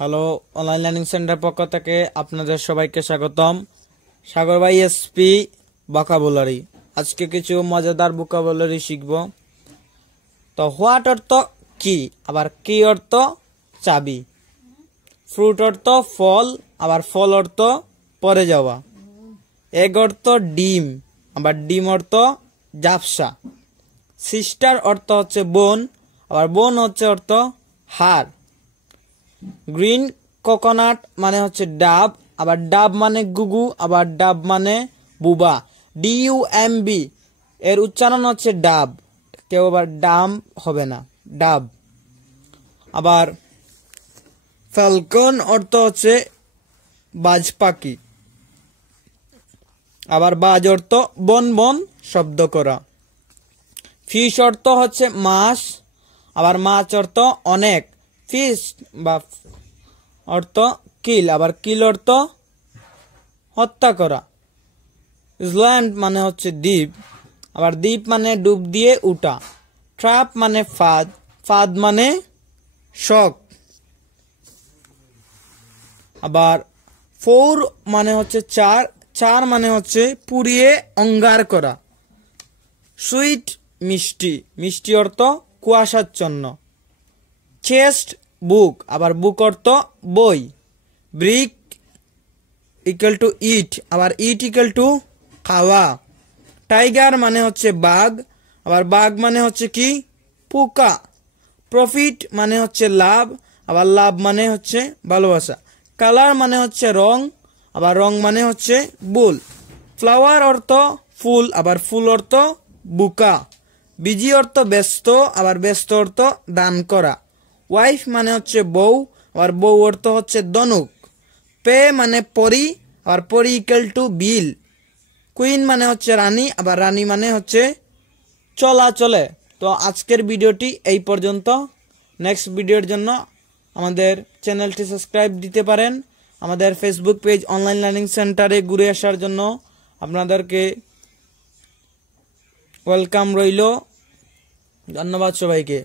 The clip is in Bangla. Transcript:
হ্যালো, অনলাইন লার্নিং সেন্টার পক্ষ থেকে আপনাদের সবাইকে স্বাগতম। সাগর ভাই এসপি ভোকাবুলারি। আজকে কিছু মজাদার ভোকাবুলারি শিখব। তো হোয়াট অর্থ কি, আবার কি অর্থ চাবি। ফ্রুট অর্থ ফল, আবার ফল অর্থ পরে যাওয়া। এগ অর্থ ডিম, আবার ডিম অর্থ ঝাপসা। সিস্টার অর্থ হচ্ছে বোন, আবার বোন হচ্ছে অর্থ হাড়। গ্রিন কোকোনাট মানে হচ্ছে ডাব, আবার ডাব মানে গুগু, আবার ডাব মানে বুবা। DUMB এর উচ্চারণ হচ্ছে ডাব, কেউ আবার ডাম হবে না, ডাব। আবার ফ্যালকন অর্থ হচ্ছে বাজ পাখি, আবার বাজ অর্থ বন বন শব্দ করা। ফিশ অর্থ হচ্ছে মাছ, আবার মাছ অর্থ অনেক। ফিশ বা অর্থ কিল, আবার কিল অর্থ হত্যা করা। ইসল্যান্ড মানে হচ্ছে দ্বীপ, আবার দ্বীপ মানে ডুব দিয়ে উঠা। ট্র্যাপ মানে ফাঁদ, ফাঁদ মানে শখ। আবার ফোর মানে হচ্ছে চার, চার মানে হচ্ছে পুড়িয়ে অঙ্গার করা। সুইট মিষ্টি, মিষ্টি অর্থ কুয়াশাচ্ছন্ন। চেস্ট বুক, আবার বুক অর্থ বই। ব্রিক ইকুয়াল টু ইট, আবার ইট ইকুয়াল টু খাওয়া। টাইগার মানে হচ্ছে বাঘ, আবার বাঘ মানে হচ্ছে কি পোকা। প্রফিট মানে হচ্ছে লাভ, আবার লাভ মানে হচ্ছে ভালোবাসা। কালার মানে হচ্ছে রং, আবার রং মানে হচ্ছে বুল। ফ্লাওয়ার অর্থ ফুল, আবার ফুল অর্থ বুকা। বিজি অর্থ ব্যস্ত, আবার ব্যস্ত অর্থ দান করা। ওয়াইফ মানে হচ্ছে বউ, আবার বউ অর্থ হচ্ছে ধনুক। পে মানে পরি, আবার পরি ইকুয়াল টু বিল। কুইন মানে হচ্ছে রানী, আবার রানী মানে হচ্ছে চলাচলে। তো আজকের ভিডিওটি এই পর্যন্ত। নেক্সট ভিডিওর জন্য আমাদের চ্যানেলটি সাবস্ক্রাইব দিতে পারেন। আমাদের ফেসবুক পেজ অনলাইন লার্নিং সেন্টারে ঘুরে আসার জন্য আপনাদেরকে ওয়েলকাম রইল। ধন্যবাদ সবাইকে।